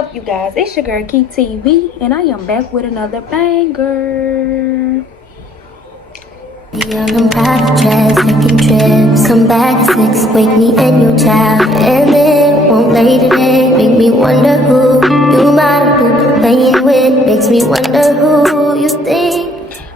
Up, you guys, it's your girl Key TV, and I am back with another banger. On private jets, taking trips, come back at 6, wake me in your town, and then won't lay today, make me wonder who you might have been playing with, makes me wonder who you think.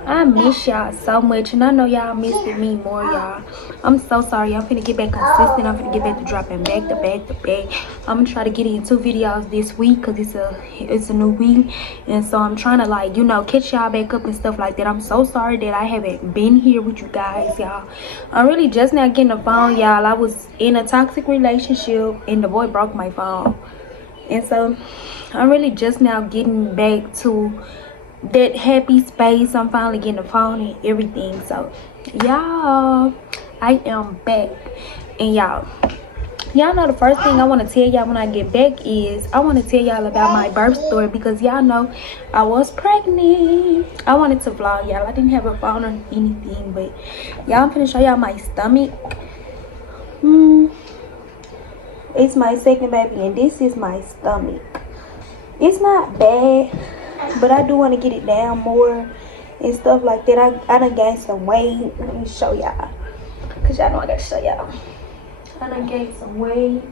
I miss y'all so much, and I know y'all missing me more, y'all. I'm so sorry. I'm finna get back consistent. I'm finna get back to dropping back to back to back. I'm gonna try to get in 2 videos this week because it's a new week, and so I'm trying to, like, you know, catch y'all back up and stuff like that. I'm so sorry that I haven't been here with you guys, y'all. I'm really just now getting a phone, y'all. I was in a toxic relationship and the boy broke my phone, and so I'm really just now getting back to that happy space. I'm finally getting a phone and everything. So y'all, I am back, and y'all know the first thing I want to tell y'all when I get back is I want to tell y'all about my birth story, because y'all know I was pregnant. I wanted to vlog, y'all. I didn't have a phone or anything, but y'all, I'm gonna show y'all my stomach. It's my second baby, and this is my stomach. It's not bad, but I do want to get it down more and stuff like that. I done gained some weight. Let me show y'all, because y'all know I gotta show y'all. I done gained some weight.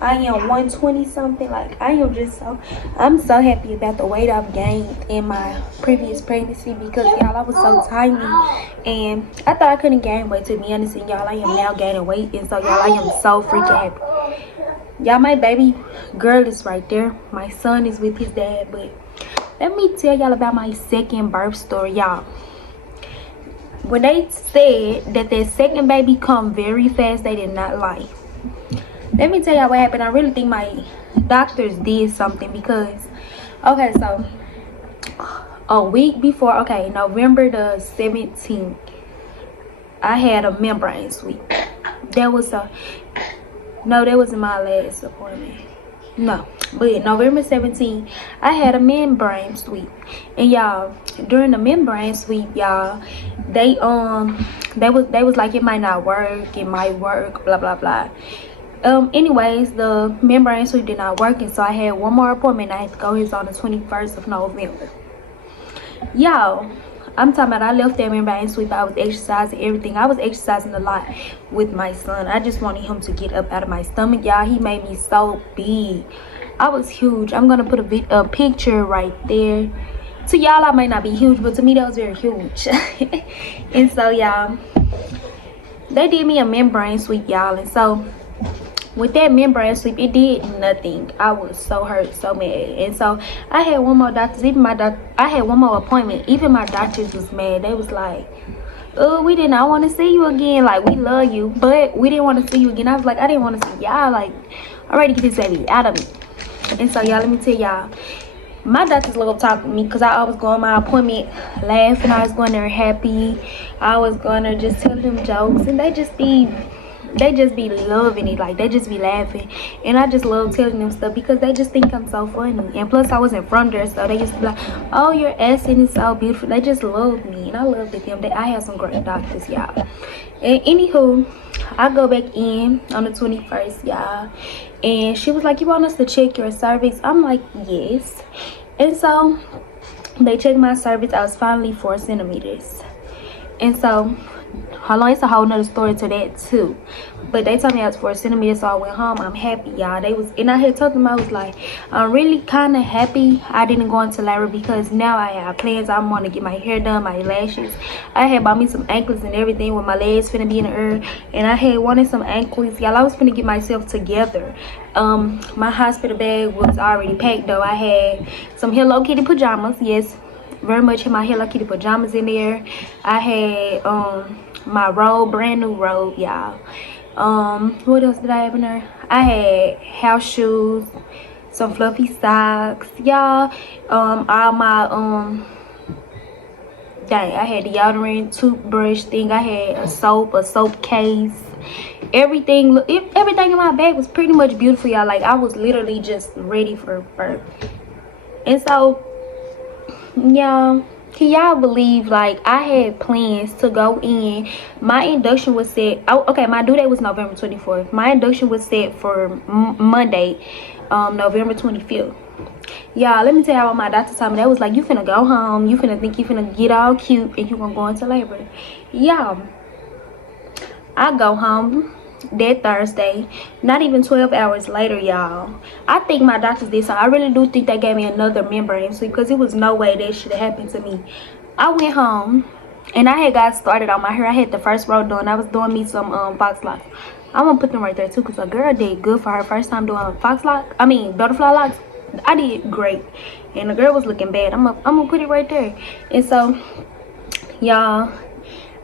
I am 120 something. Like, I'm so happy about the weight I've gained in my previous pregnancy, because y'all, I was so tiny and I thought I couldn't gain weight, to be honest. And y'all, I am now gaining weight, and so y'all, I am so freaking happy. Y'all, my baby girl is right there. My son is with his dad. But let me tell y'all about my second birth story, y'all. When they said that their second baby come very fast, they did not lie. Let me tell y'all what happened. I really think my doctors did something, because okay, so a week before, okay, November the 17th, I had a membrane sweep. That wasn't my last appointment. No, but November 17th, I had a membrane sweep. And y'all, during the membrane sweep, y'all, they was like, it might not work, it might work, blah blah blah. Anyways, the membrane sweep did not work, and so I had one more appointment. I had to go. It's on the 21st of November. Y'all, I'm talking about, I left that membrane sweep. I was exercising, everything. I was exercising a lot with my son. I just wanted him to get up out of my stomach, y'all. He made me so big. I was huge. I'm gonna put a picture right there. To y'all, I might not be huge, but to me, that was very huge. And so, y'all, they did me a membrane sweep, y'all. And so with that membrane sweep, it did nothing. I was so hurt, so mad. And so I had one more doctors. I had one more appointment. Even my doctors was mad. They was like, oh, we did not want to see you again. Like, we love you, but we didn't want to see you again. I was like, I didn't want to see y'all. Like, I'm ready to get this baby out of me. And so, y'all, let me tell y'all, my doctors love talking to me, because I always go on my appointment laughing. I was going there happy. I was going there just telling them jokes, and they just be loving it. Like, they just be laughing, and I just love telling them stuff, because they just think I'm so funny. And plus, I wasn't from there, so they used to be like, oh, your accent is so beautiful. They just love me, and I love them. I have some great doctors, y'all. And anywho, I go back in on the 21st, y'all, and she was like, you want us to check your cervix? I'm like, yes. And so they checked my cervix. I was finally 4 centimeters. And so, hold on, it's a whole nother story to that too. But they told me I was 4 centimeters, so I went home. I'm happy, y'all. And I had told them, I was like, I'm really kind of happy I didn't go into labor, because now I have plans. I want to get my hair done, my lashes. I had bought me some anklets and everything, with my legs finna be in the air. And I had wanted some anklets, y'all. I was finna get myself together. My hospital bag was already packed, though. I had some Hello Kitty pajamas, yes, very much in my Hello Kitty pajamas in there. I had my robe, brand new robe, y'all. What else did I have in there? I had house shoes, some fluffy socks, y'all. All my I had deodorant, toothbrush thing. I had a soap case. Everything in my bag was pretty much beautiful, y'all. Like, I was literally just ready for birth. And so, y'all, can y'all believe, like, I had plans to go in. My induction was set, okay, my due date was November 24th. My induction was set for Monday, November 25th. Y'all, let me tell y'all what my doctor told me. They was like, you finna go home, you finna think you finna get all cute, and you gonna go into labor. Y'all, I go home that Thursday, not even 12 hours later, y'all. I think my doctors did something. I really do think they gave me another membrane sleep, because it was no way that should have happened to me. I went home and I had got started on my hair. I had the first row done. I was doing me some fox locks. I'm gonna put them right there too, because a girl did good for her first time doing butterfly locks. I did great, and the girl was looking bad. I'm gonna put it right there. And so, y'all,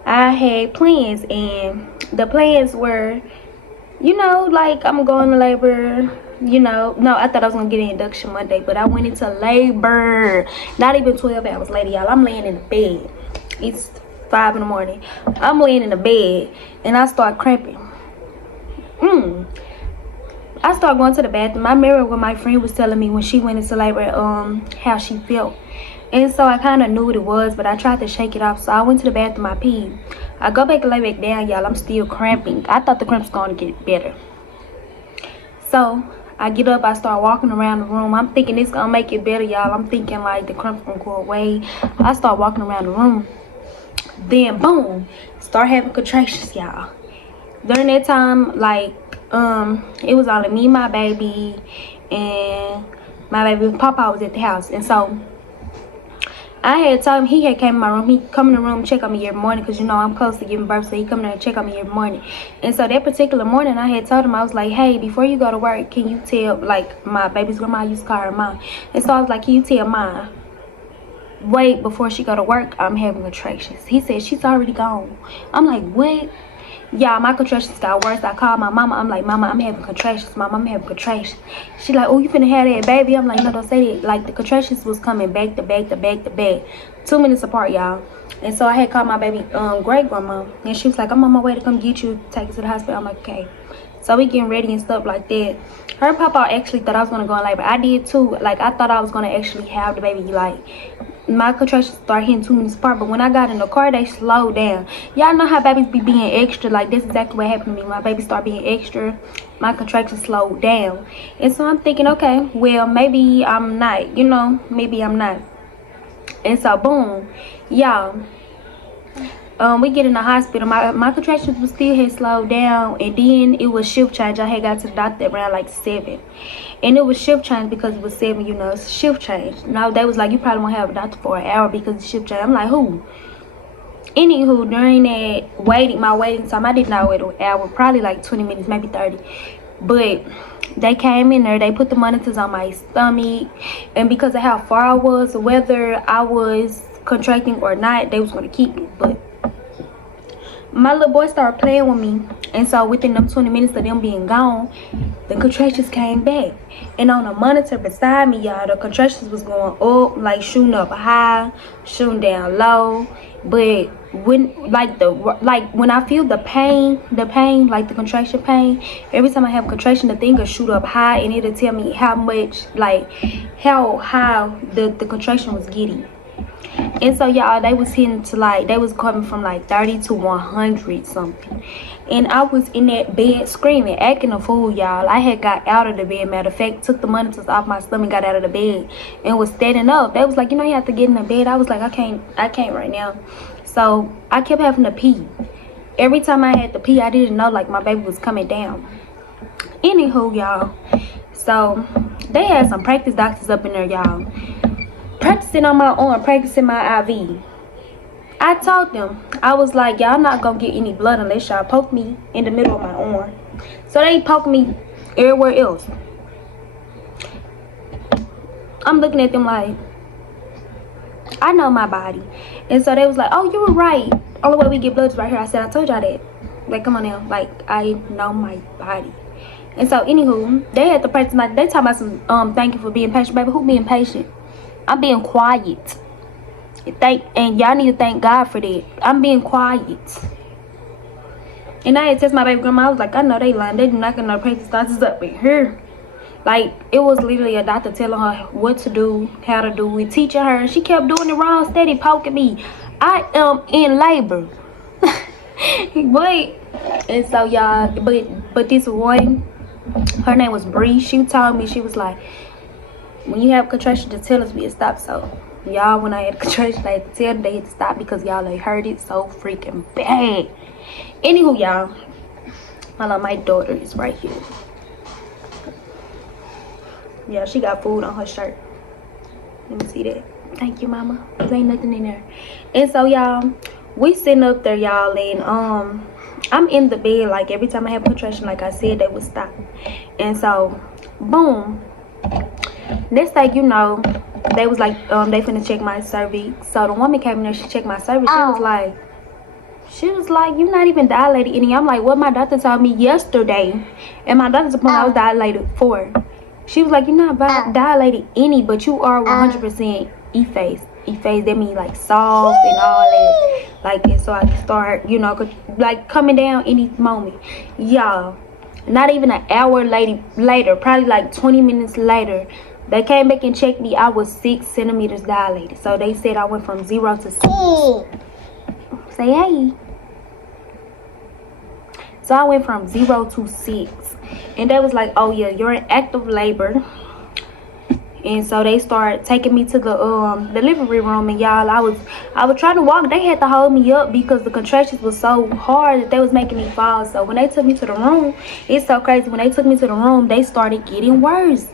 I had plans, and the plans were, you know, like, I'm going to labor, you know. No, I thought I was gonna get an induction Monday, but I went into labor not even 12 hours later, y'all. I'm laying in the bed. It's 5 in the morning. I'm laying in the bed and I start cramping. I started going to the bathroom. I remember when my friend was telling me when she went into labor, how she felt. And so I kind of knew what it was, but I tried to shake it off. So I went to the bathroom, I peed. I go back and lay back down, y'all. I'm still cramping. I thought the cramps was going to get better. So I get up, I start walking around the room. I'm thinking it's going to make it better, y'all. I'm thinking like the cramps going to go away. I start walking around the room. Then, boom, start having contractions, y'all. During that time, like, it was only me, my baby, and my baby papa was at the house. And so I had told him, he had came in my room. He come in the room, check on me every morning, because, you know, I'm close to giving birth, so he come in there and check on me every morning. And so that particular morning, I had told him, I was like, hey, before you go to work, can you tell, like, my baby's grandma, I used to call her mom. And so I was like, can you tell mom, wait, before she go to work, I'm having contractions. He said, she's already gone. I'm like, what? Y'all, my contractions got worse. I called my mama. I'm like, mama, I'm having contractions. Mama, I'm having contractions. She like, oh, you finna have that baby? I'm like, no, don't say that. Like, the contractions was coming back to back to back to back. 2 minutes apart, y'all. And so I had called my baby great grandma, and she was like, I'm on my way to come get you, take you to the hospital. I'm like, okay. So we getting ready and stuff like that. Her papa actually thought I was gonna go in labor. I did too. Like, I thought I was gonna actually have the baby. Like, my contractions started hitting 2 minutes apart, but when I got in the car, they slowed down. Y'all know how babies be being extra. Like, that's exactly what happened to me. My baby started being extra. My contractions slowed down. And so I'm thinking, okay, well, maybe I'm not. You know, maybe I'm not. And so, boom, y'all. We get in the hospital. My contractions was still had slowed down, and then it was shift change. I had got to the doctor around like 7, and it was shift change because it was 7. You know, it's shift change. Now they was like, you probably won't have a doctor for an hour because it's shift change. I'm like, who? Anywho, during that my waiting time, I did not wait an hour, probably like 20 minutes, maybe 30. But they came in there, they put the monitors on my stomach, and because of how far I was, whether I was contracting or not, they was going to keep me. But my little boy started playing with me, and so within them 20 minutes of them being gone, the contractions came back. And on the monitor beside me, y'all, the contractions was going up, like shooting up high, shooting down low. But when when I feel the pain, like the contraction pain, every time I have a contraction, the thing will shoot up high, and it'll tell me how much, like how high the contraction was getting. And so, y'all, they was hitting to like, they was coming from like 30 to 100 something. And I was in that bed screaming, acting a fool, y'all. I had got out of the bed, matter of fact, took the monitors off my stomach, got out of the bed, and was standing up. They was like, you know, you have to get in the bed. I was like, I can't right now. So I kept having to pee. Every time I had to pee, I didn't know, like, my baby was coming down. Anywho, y'all, so they had some practice doctors up in there, y'all, practicing on my arm, practicing my IV. I told them, I was like, y'all not gonna get any blood unless y'all poke me in the middle of my arm. So they poked me everywhere else. I'm looking at them like, I know my body. And so they was like, oh, you were right. Only way we get blood is right here. I said, I told y'all that. Like, come on now. Like, I know my body. And so, anywho, they had to practice. Like, they talking about some, thank you for being patient. Baby, who being patient? I'm being quiet. And y'all need to thank God for that. I'm being quiet. And I had to test my baby grandma. I was like, I know they lying. They do not get no practice doctors up in here. Like, it was literally a doctor telling her what to do, how to do it, teaching her. She kept doing it wrong, steady poking me. I am in labor. And so, y'all, but this one Her name was Bree. She told me, she was like, when you have contractions, just tell us we stop. So y'all, when I had contractions, I had to tell them they had to stop because y'all like heard it so freaking bad. Anywho, y'all, hold on, my daughter is right here. Yeah, she got food on her shirt. Let me see that. Thank you, mama. There ain't nothing in there. And so y'all, we sitting up there, y'all, and I'm in the bed. Like every time I have contraction, like I said, they would stop. And so boom, next thing you know, they was like they finna check my cervix. So the woman came in there, she checked my cervix. She was like, you're not even dilated any. I'm like, what my doctor told me yesterday, and my doctor's appointment I was dilated for. She was like, you're not dilated any, but you are 100% effaced. Effaced, that means like soft and all that. Like, and so I can start, you know, like coming down any moment. Y'all, not even an hour later, probably like 20 minutes later, they came back and checked me. I was 6 centimeters dilated. So they said I went from 0 to 6. Say hey. So I went from 0 to 6. And they was like, oh yeah, you're in active labor. And so they started taking me to the delivery room, and y'all, I was trying to walk. They had to hold me up because the contractions was so hard that they was making me fall. So when they took me to the room, it's so crazy. When they took me to the room, they started getting worse.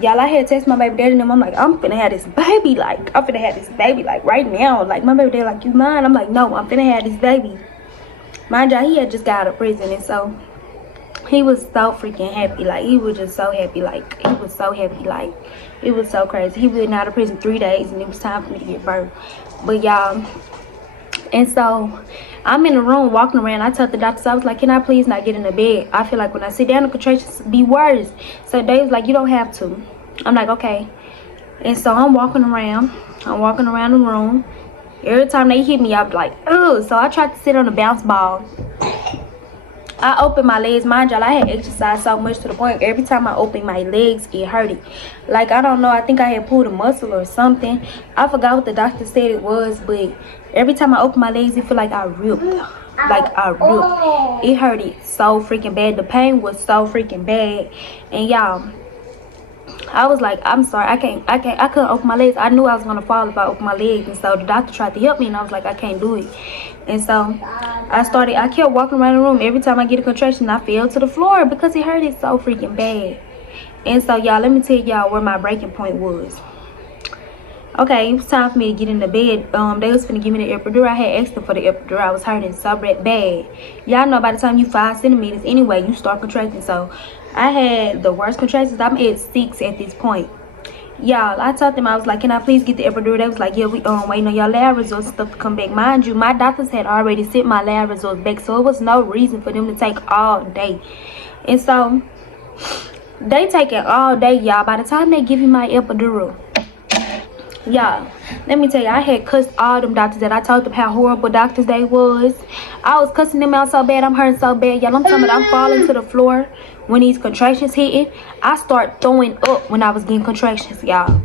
Y'all, I had to text my baby daddy and them. I'm like, I'm finna have this baby. Like, I'm finna have this baby, like, right now. Like, my baby daddy like, you mine? I'm like, no, I'm finna have this baby. Mind y'all, he had just got out of prison, and so he was so freaking happy. Like, he was just so happy. Like, he was so happy. Like, it was so crazy. He went out of prison 3 days, and it was time for me to get birth. But y'all, and so I'm in the room walking around. I told the doctor, I was like, can I please not get in the bed? I feel like when I sit down, the contractions be worse. So they was like, you don't have to. I'm like, okay. And so I'm walking around the room. Every time they hit me, I'm like, ugh. So I tried to sit on a bounce ball. I opened my legs. Mind y'all, I had exercised so much to the point every time I opened my legs, it hurted. Like, I don't know, I think I had pulled a muscle or something. I forgot what the doctor said it was, but every time I opened my legs, it felt like I ripped. Like, I ripped. It hurted so freaking bad. The pain was so freaking bad. And y'all, I was like, I'm sorry, I couldn't open my legs. I knew I was gonna fall if I opened my legs. And so the doctor tried to help me, and I was like, I can't do it. And so I kept walking around the room. Every time I get a contraction, I fell to the floor because it hurted so freaking bad. And so y'all, let me tell y'all where my breaking point was. Okay, it was time for me to get in the bed. They was finna give me the epidural. I had asked them for the epidural. I was hurting so bad. Y'all know by the time you 5 centimeters anyway, you start contracting. So I had the worst contractions. I'm at 6 at this point. Y'all, I told them, I was like, can I please get the epidural? They was like, yeah, we waiting on your lab results and stuff to come back. Mind you, my doctors had already sent my lab results back, so it was no reason for them to take all day. And so they take it all day, y'all. By the time they give me my epidural, y'all, let me tell you, I had cussed all them doctors that I told them how horrible doctors they was. I was cussing them out so bad. I'm hurting so bad, y'all. I'm talking about I'm falling to the floor when these contractions hitting. I start throwing up when I was getting contractions, y'all.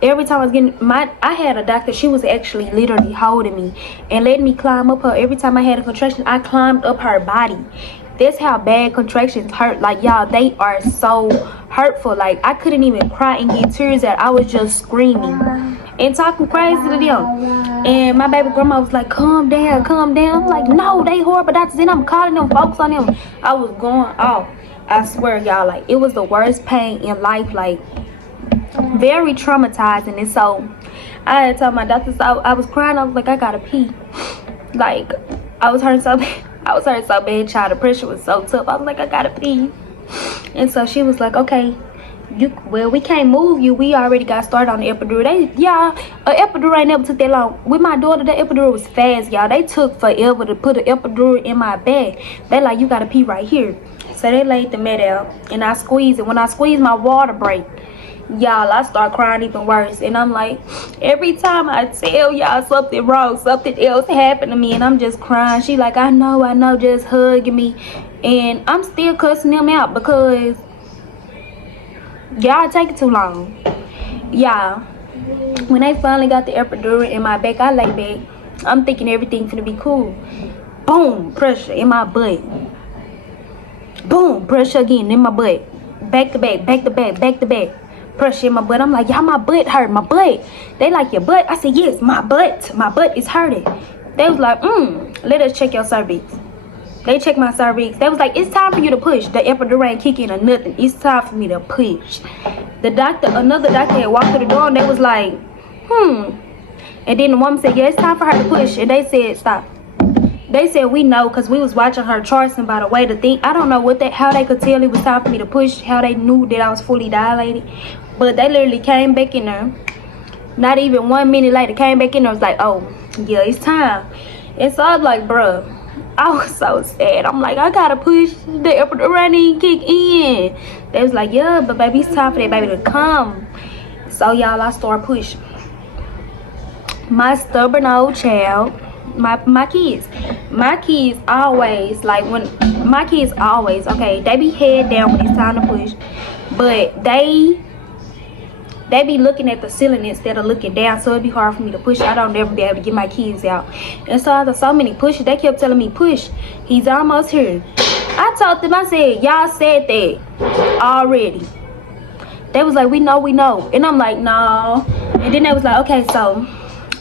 Every time I was getting I had a doctor, she was actually literally holding me and letting me climb up her. Every time I had a contraction, I climbed up her body. That's how bad contractions hurt. Like, y'all, they are so hurtful. Like, I couldn't even cry and get tears out. I was just screaming and talking crazy to them. And my baby grandma was like, calm down, calm down. I'm like, no, they horrible doctors, and I'm calling them folks on them. I was going off. I swear, y'all, like, it was the worst pain in life. Like, very traumatizing. And so I had told my doctor, so I was crying. I was like, I gotta pee. Like, I was hurting so bad. I was hurting so bad, child. The pressure was so tough. I was like, I gotta pee. And so she was like, okay, we can't move you. We already got started on the epidural. Y'all, an epidural ain't never took that long. With my daughter, the epidural was fast, y'all. They took forever to put an epidural in my back. They like, you gotta pee right here. So they laid the med out, and I squeezed it. When I squeezed, my water break. Y'all, I start crying even worse. And I'm like, every time I tell y'all something wrong, something else happened to me, and I'm just crying. She like, I know, just hugging me. And I'm still cussing them out because y'all taking too long. Y'all, when they finally got the epidural in my back, I lay back. I'm thinking everything finna be cool. Boom, pressure in my butt. Boom, pressure again in my butt. Back to back, back to back, back to back. Pressure in my butt. I'm like, y'all, my butt hurt, my butt. They like, your butt? I said, yes, my butt is hurting. They was like, let us check your cervix. They checked my cervix. They was like, it's time for you to push. The epidural ain't kicking or nothing. It's time for me to push. Another doctor had walked to the door and they was like, And then the woman said, yeah, it's time for her to push. And they said, stop. They said, we know, because we was watching her charts, and by the way, I don't know how they could tell it was time for me to push, how they knew that I was fully dilated. But they literally came back in there. Not even 1 minute later, came back in there, was like, oh, yeah, it's time. And so I was like, bruh, I was so sad. I'm like, I gotta push, the epidural ain't kick in. They was like, yeah, but baby, it's time for that baby to come. So y'all, I start pushing. My stubborn old child, my kids always, like, when my kids always, okay, they be head down when it's time to push, but they be looking at the ceiling instead of looking down, so it'd be hard for me to push. I don't ever be able to get my kids out. And so after so many pushes, they kept telling me, push, he's almost here. I told them, I said, y'all said that already. They was like, we know. And I'm like, no. And then they was like, okay, so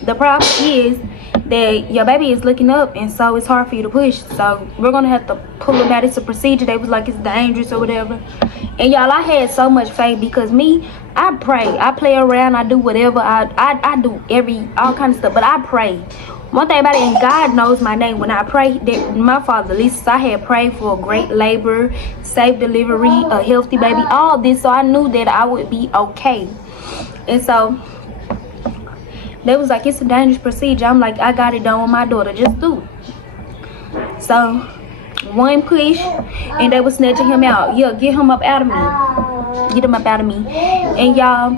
the problem is that your baby is looking up, and so it's hard for you to push, so we're gonna have to pull him out. It's a procedure. They was like, it's dangerous or whatever. And y'all, I had so much faith, because me, I pray, I play around, I do whatever, I do all kind of stuff, but I pray. One thing about it, and God knows my name, when I pray, that my father, Lisa, I had prayed for a great labor, safe delivery, a healthy baby, all this, so I knew that I would be okay. And so they was like, it's a dangerous procedure. I'm like, I got it done with my daughter, just do it. So one push, and they was snatching him out. Yeah, get him up out of me. Get him up out of me. And y'all,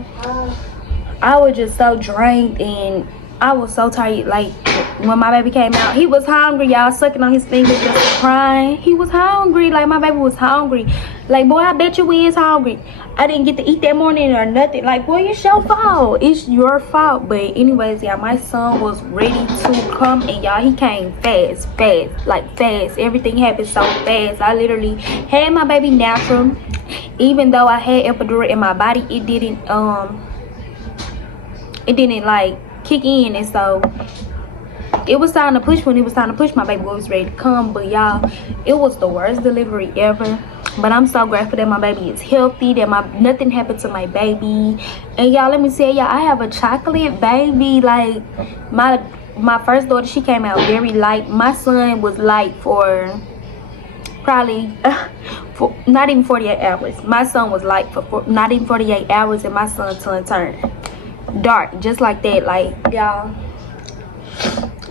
I was just so drained, and I was so tired. Like, when my baby came out, he was hungry, y'all, sucking on his fingers, just crying. He was hungry. Like, my baby was hungry. Like, boy, I bet you we is hungry. I didn't get to eat that morning or nothing. Like, boy, it's your fault. It's your fault. But anyways, y'all, my son was ready to come, and y'all, he came fast. Like, fast. Everything happened so fast. I literally had my baby natural. Even though I had epidural in my body, it didn't like kick in. And so it was time to push. When it was time to push, my baby was ready to come. But y'all, it was the worst delivery ever. But I'm so grateful that my baby is healthy, that nothing happened to my baby. And y'all, let me tell y'all, I have a chocolate baby. Like, my first daughter, she came out very light. My son was light for probably for not even 48 hours. My son was light for not even 48 hours, and my son turned dark just like that. Like, y'all,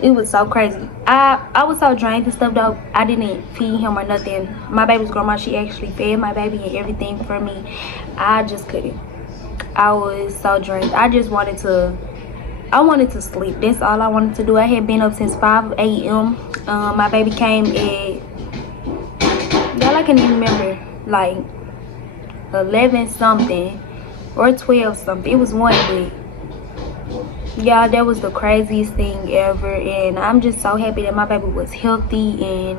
it was so crazy. I was so drained and stuff, though. I didn't feed him or nothing. My baby's grandma, she actually fed my baby and everything for me. I just couldn't. I was so drained. I wanted to sleep. That's all I wanted to do. I had been up since 5 a.m. My baby came at, y'all, I can't even remember, like 11 something or 12 something. It was one, but y'all, that was the craziest thing ever. And I'm just so happy that my baby was healthy and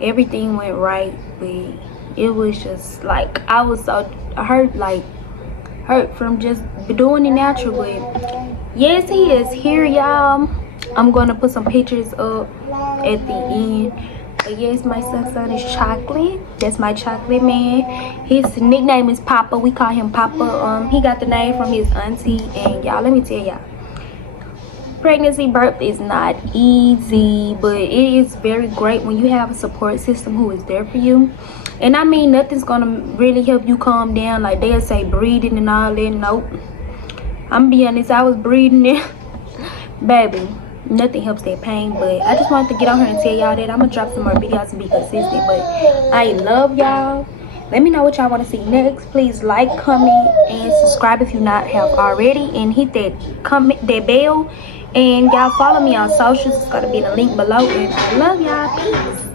everything went right. But it was just like, I was so hurt from just doing it natural. But yes, he is here, y'all. I'm gonna put some pictures up at the end. But yes, my son is Chocolate. That's my chocolate man. His nickname is Papa. We call him Papa. He got the name from his auntie. And y'all, let me tell y'all, pregnancy, birth is not easy, but it is very great when you have a support system who is there for you. And I mean, nothing's gonna really help you calm down. Like, they'll say breathing and all that. Nope. I'm be honest, I was breathing it. Baby, nothing helps that pain. But I just wanted to get on here and tell y'all that I'm gonna drop some more videos and be consistent. But I love y'all. Let me know what y'all want to see next. Please like, comment, and subscribe if you not have already, and hit that bell. And y'all, follow me on socials. It's gonna be in the link below. And I love y'all. Peace.